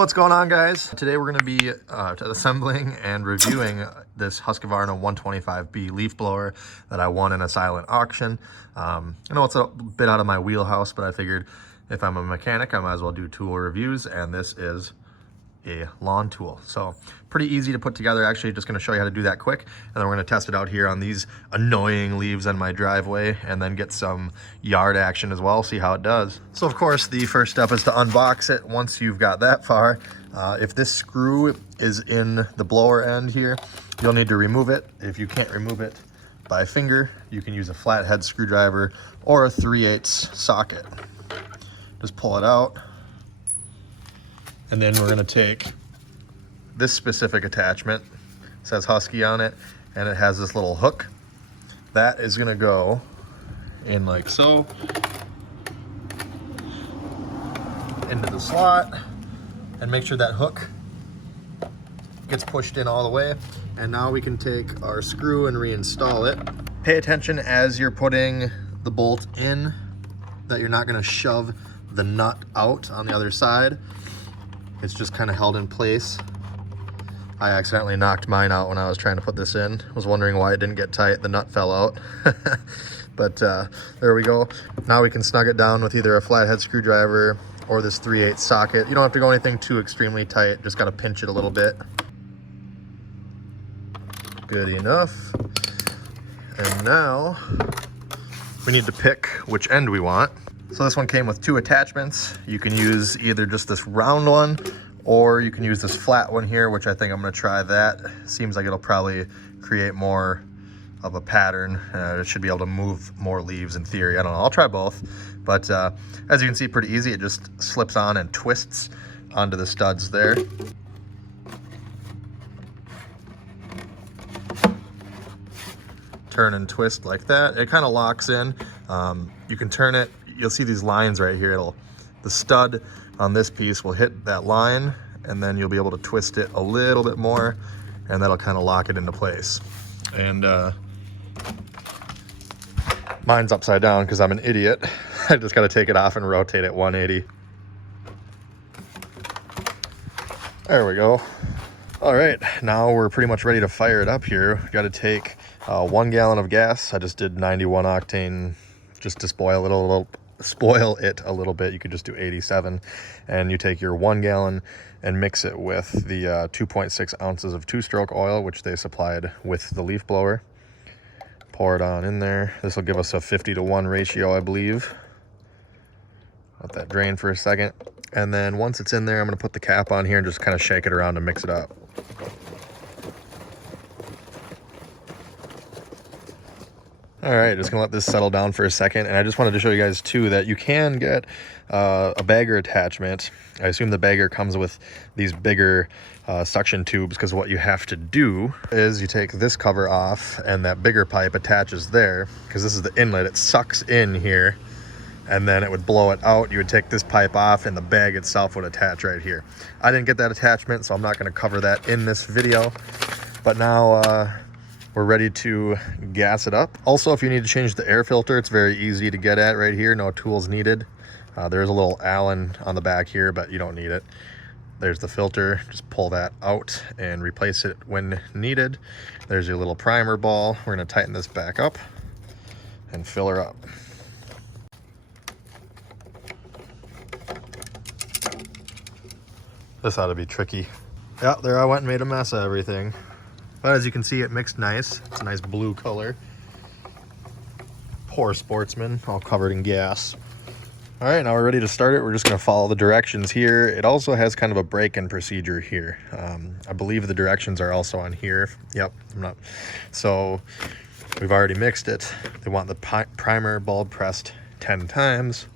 What's going on, guys? Today we're going to be assembling and reviewing this Husqvarna 125B leaf blower that I won in a silent auction. I know it's a bit out of my wheelhouse, but I figured if I'm a mechanic, I might as well do tool reviews, and this is a lawn tool. So pretty easy to put together. Actually, just going to show you how to do that quick, and then we're going to test it out here on these annoying leaves on my driveway, and then get some yard action as well, see how it does. So of course, the first step is to unbox it. Once you've got that far, if this screw is in the blower end here, you'll need to remove it. If you can't remove it by finger, you can use a flathead screwdriver or a 3/8 socket. Just pull it out. And then we're gonna take this specific attachment. It says Husky on it, and it has this little hook. That is gonna go in like so, into the slot, and make sure that hook gets pushed in all the way. And now we can take our screw and reinstall it. Pay attention as you're putting the bolt in, that you're not gonna shove the nut out on the other side. It's just kind of held in place. I accidentally knocked mine out when I was trying to put this in. I was wondering why it didn't get tight. The nut fell out. But there we go. Now we can snug it down with either a flathead screwdriver or this 3/8 socket. You don't have to go anything too extremely tight. Just got to pinch it a little bit. Good enough. And now we need to pick which end we want. So this one came with two attachments. You can use either just this round one, or you can use this flat one here, which I think I'm gonna try that. Seems like it'll probably create more of a pattern. It should be able to move more leaves in theory. I don't know, I'll try both. But as you can see, pretty easy. It just slips on and twists onto the studs there. Turn and twist like that. It kind of locks in. You can turn it. You'll see these lines right here. The stud on this piece will hit that line, and then you'll be able to twist it a little bit more, and that'll kind of lock it into place. And mine's upside down because I'm an idiot. I just got to take it off and rotate it 180. There we go. All right, now we're pretty much ready to fire it up here. We got to take 1 gallon of gas. I just did 91 octane just to spoil it a little bit. You could just do 87, and you take your 1 gallon and mix it with the 2.6 ounces of 2-stroke oil, which they supplied with the leaf blower. Pour it on in there. This will give us a 50-to-1 ratio, I believe. Let that drain for a second, and then once it's in there, I'm going to put the cap on here and just kind of shake it around to mix it up. All right, just gonna let this settle down for a second, and I just wanted to show you guys too that you can get a bagger attachment. I assume the bagger comes with these bigger suction tubes, because what you have to do is you take this cover off, and that bigger pipe attaches there, because this is the inlet. It sucks in here, and then it would blow it out. You would take this pipe off, and the bag itself would attach right here. I didn't get that attachment, so I'm not gonna cover that in this video, but now we're ready to gas it up. Also, if you need to change the air filter, it's very easy to get at right here. No tools needed. There's a little Allen on the back here, but you don't need it. There's the filter. Just pull that out and replace it when needed. There's your little primer ball. We're gonna tighten this back up and fill her up. This ought to be tricky. Yeah, there I went and made a mess of everything. But as you can see, it mixed nice. It's a nice blue color. Poor sportsman, all covered in gas. All right, now we're ready to start it. We're just gonna follow the directions here. It also has kind of a break-in procedure here. I believe the directions are also on here. Yep, I'm not. So we've already mixed it. They want the primer bulb pressed 10 times.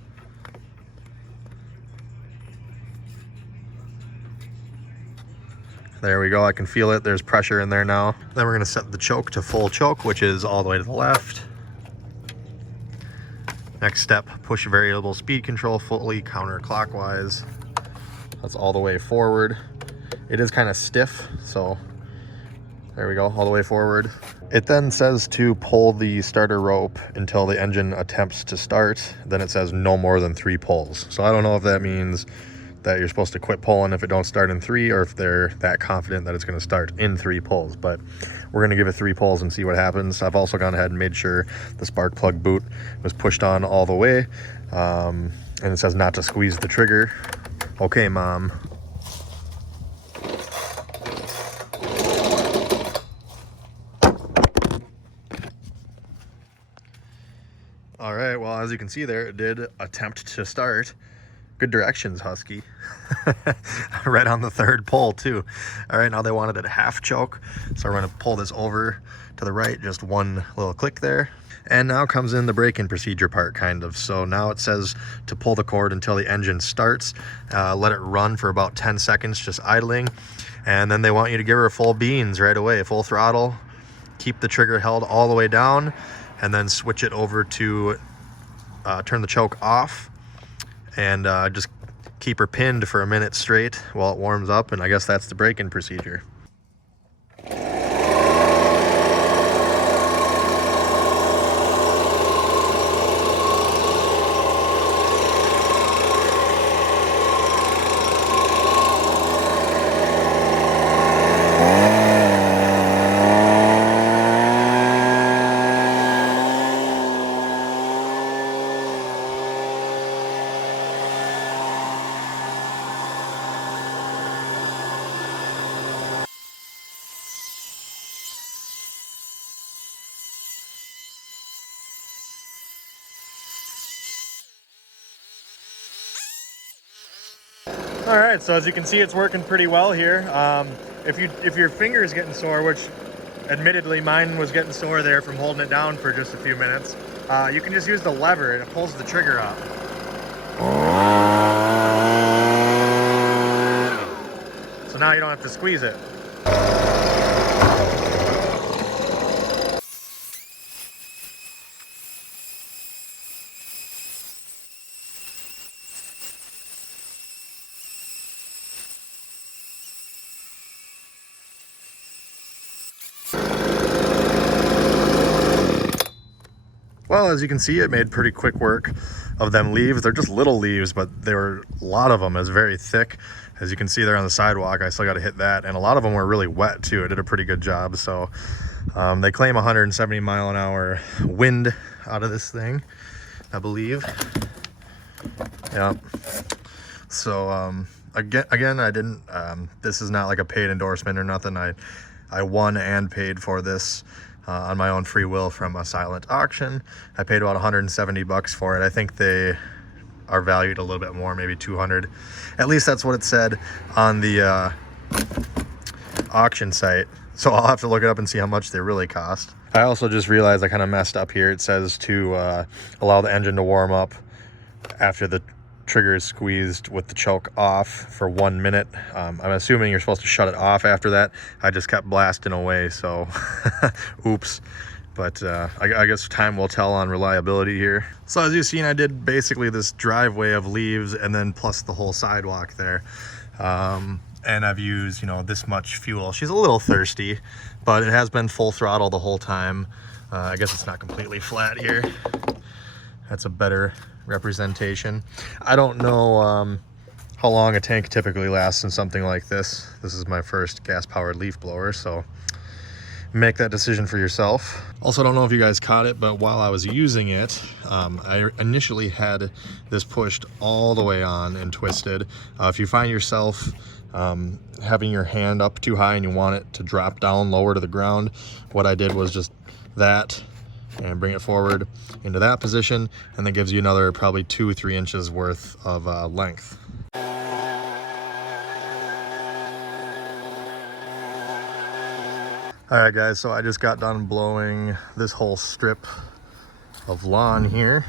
There we go, I can feel it. There's pressure in there now. Then we're gonna set the choke to full choke, which is all the way to the left. Next step, push variable speed control fully counterclockwise. That's all the way forward. It is kind of stiff, so there we go, all the way forward. It then says to pull the starter rope until the engine attempts to start. Then it says no more than 3 pulls. So I don't know if that means that you're supposed to quit pulling if it don't start in 3, or if they're that confident that it's going to start in 3 pulls. But we're going to give it 3 pulls and see what happens. I've also gone ahead and made sure the spark plug boot was pushed on all the way, and it says not to squeeze the trigger. Okay, Mom. All right, well, as you can see there, it did attempt to start. Good directions, Husky. Right on the 3rd pull, too. All right, now they wanted it half choke, so we're going to pull this over to the right, just one little click there. And now comes in the braking procedure part, kind of. So now it says to pull the cord until the engine starts, let it run for about 10 seconds, just idling. And then they want you to give her full beans right away, full throttle, keep the trigger held all the way down, and then switch it over to turn the choke off, and just keep her pinned for a minute straight while it warms up, and I guess that's the braking procedure. All right, so as you can see, it's working pretty well here. If your finger is getting sore, which admittedly mine was getting sore there from holding it down for just a few minutes, you can just use the lever and it pulls the trigger up. So now you don't have to squeeze it. Well, as you can see, it made pretty quick work of them leaves. They're just little leaves, but there were a lot of them. It's very thick. As you can see there on the sidewalk, I still got to hit that. And a lot of them were really wet too. It did a pretty good job. So they claim 170 mile an hour wind out of this thing, I believe. Yeah. So again, I didn't, this is not like a paid endorsement or nothing. I won and paid for this on my own free will from a silent auction. I paid about 170 bucks for it. I think they are valued a little bit more, maybe 200. At least that's what it said on the auction site. So I'll have to look it up and see how much they really cost. I also just realized I kind of messed up here. It says to allow the engine to warm up after the trigger is squeezed with the choke off for 1 minute. I'm assuming you're supposed to shut it off after that. I just kept blasting away, so oops. But I guess time will tell on reliability here. So as you've seen, I did basically this driveway of leaves and then plus the whole sidewalk there. And I've used, you know, this much fuel. She's a little thirsty, but it has been full throttle the whole time. I guess it's not completely flat here. That's a better representation. I don't know how long a tank typically lasts in something like this. This is my first gas-powered leaf blower, so make that decision for yourself. Also, don't know if you guys caught it, but while I was using it, I initially had this pushed all the way on and twisted. If you find yourself having your hand up too high and you want it to drop down lower to the ground, what I did was just that, and bring it forward into that position, and that gives you another probably 2 or 3 inches worth of length. All right, guys, so I just got done blowing this whole strip of lawn here.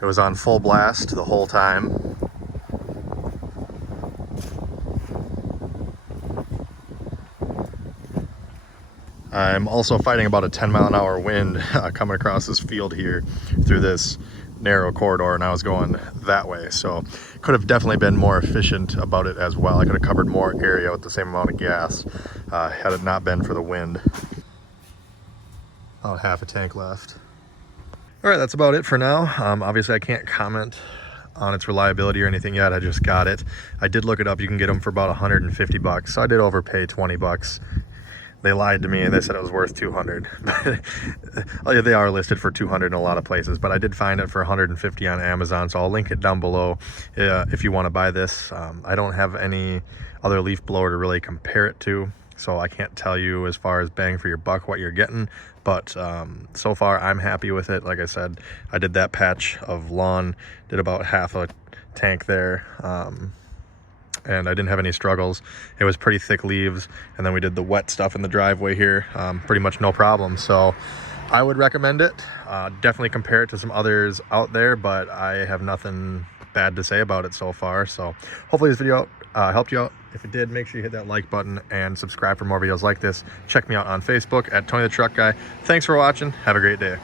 It was on full blast the whole time. I'm also fighting about a 10-mile-an-hour wind coming across this field here through this narrow corridor, and I was going that way. So could have definitely been more efficient about it as well. I could have covered more area with the same amount of gas had it not been for the wind. About half a tank left. All right, that's about it for now. Obviously I can't comment on its reliability or anything yet. I just got it. I did look it up. You can get them for about 150 bucks. So I did overpay 20 bucks. They lied to me. They said it was worth 200. But they are listed for 200 in a lot of places, but I did find it for 150 on Amazon. So I'll link it down below if you want to buy this. I don't have any other leaf blower to really compare it to, so I can't tell you as far as bang for your buck what you're getting, but so far I'm happy with it. Like I said, I did that patch of lawn, did about half a tank there, and I didn't have any struggles. It was pretty thick leaves, and then we did the wet stuff in the driveway here, pretty much no problem. So I would recommend it. Definitely compare it to some others out there, but I have nothing bad to say about it so far. So hopefully this video helped you out. If it did, make sure you hit that like button and subscribe for more videos like this. Check me out on Facebook at Tony the Truck Guy. Thanks for watching. Have a great day.